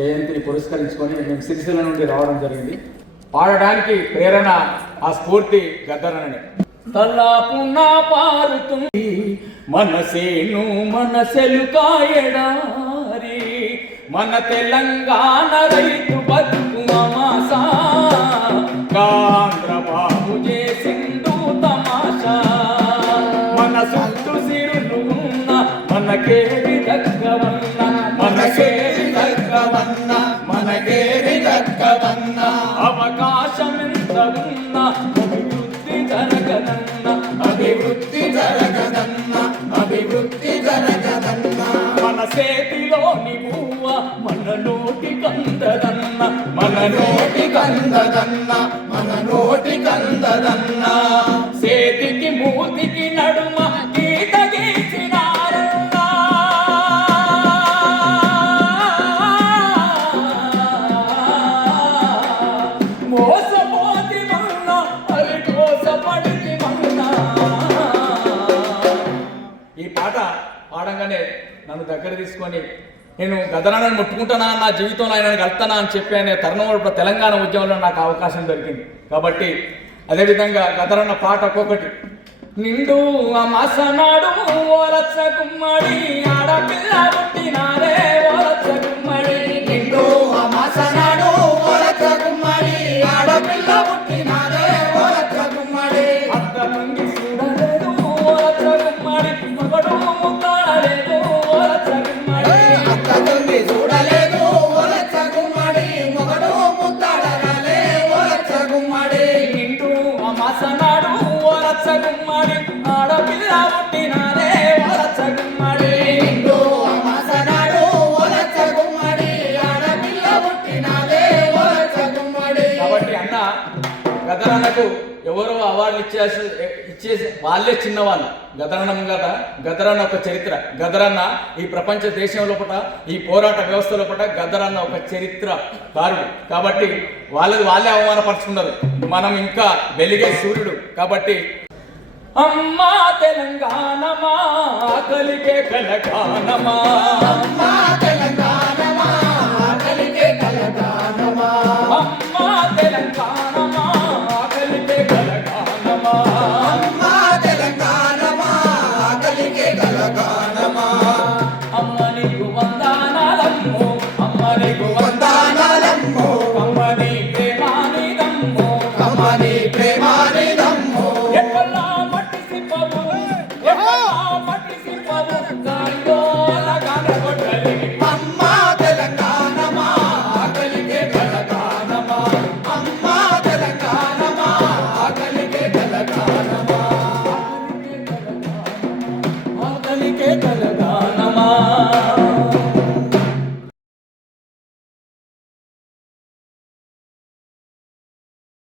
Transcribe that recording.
జయంతిని పురస్కరించుకొని మేము సిరిసిల్ల నుండి రావడం జరిగింది. పాడడానికి ప్రేరణ ఆ స్ఫూర్తి గద్దరనే. తల్లాపున పారుతుంది మనసేను మనసెలు కాయడారి, మన తెలంగాణ రైతు బతుకు అమాసా, ఆంధ్రబాబు చేసిండు తమాషా. మన చుట్టూ సిరులు ఉన్న మనకేవి దక్కవన్న, మనకేవి దక్కవన్న, మనకేవి దక్కవన్న. అవకాశం ఎంత ఉన్నా అభివృద్ధి జరగదన్న, అభివృద్ధి జరగదన్న, అభివృద్ధి జరగదన్న. మన చేతిలోని పువ్వ మన నోటి కందదన్న, మన నోటి కందదన్న, మన నోటి కందదన్న. చేతికి మూతికి నడుమ గీత గీసినారన్న, మోసపోతి మన్న అది కోసపడితి మన్న. ఈ పాట పాడంగానే నన్ను దగ్గర తీసుకొని నేను గదరాన్ని ముట్టుకుంటానా, నా జీవితంలో ఆయన కలుతానా అని చెప్పి అనే తరుణంలో తెలంగాణ ఉద్యమంలో నాకు అవకాశం దొరికింది. కాబట్టి అదేవిధంగా గదరన్న పాట ఒక్కొక్కటి. నిండు అమాసనాడు ఓరచ్చ గుమ్మడి, ఆడపిల్ల పుట్టినారే ఓరచ్చ గుమ్మడి. నిండు అమాసనాడు ఓరచ్చ గుమ్మడి, ఆడపిల్ల పుట్టినారే ఓరచ్చ గుమ్మడి. అత్త ముంగి చూడలేదు ఓరచ్చ గుమ్మడి, మగడు ముద్దాడలేదు ఓరచ్చ గుమ్మడి. అత్త ముంగి చూడలేదు ఓరచ్చ గుమ్మడి, మగడు ముద్దాడరాలే ఓరచ్చ గుమ్మడి. నిండు అమాసనాడు ఓరచ్చ గుమ్మడి, ఆడపిల్ల పుట్టినారే ఓరచ్చ గుమ్మడి. నిండు అమాసనాడు ఓరచ్చ గుమ్మడి, ఆడపిల్ల పుట్టినారే ఓరచ్చ గుమ్మడి. కాబట్టి అన్న గదరన్నకు ఎవరో అవార్డులు ఇచ్చేసి వాళ్ళే చిన్నవాళ్ళు. గదరన్నం కదా, గదరన్న ఒక చరిత్ర. గదరన్న ఈ ప్రపంచ దేశం లోపల, ఈ పోరాట వ్యవస్థ లోపల గదరన్న ఒక చరిత్రకారుడు. కాబట్టి వాళ్ళే అవమానపరుచుకున్నారు. మనం ఇంకా వెలిగే సూర్యుడు. కాబట్టి అమ్మా తెలంగాణమా కలిగే కలగానమా, అమ్మా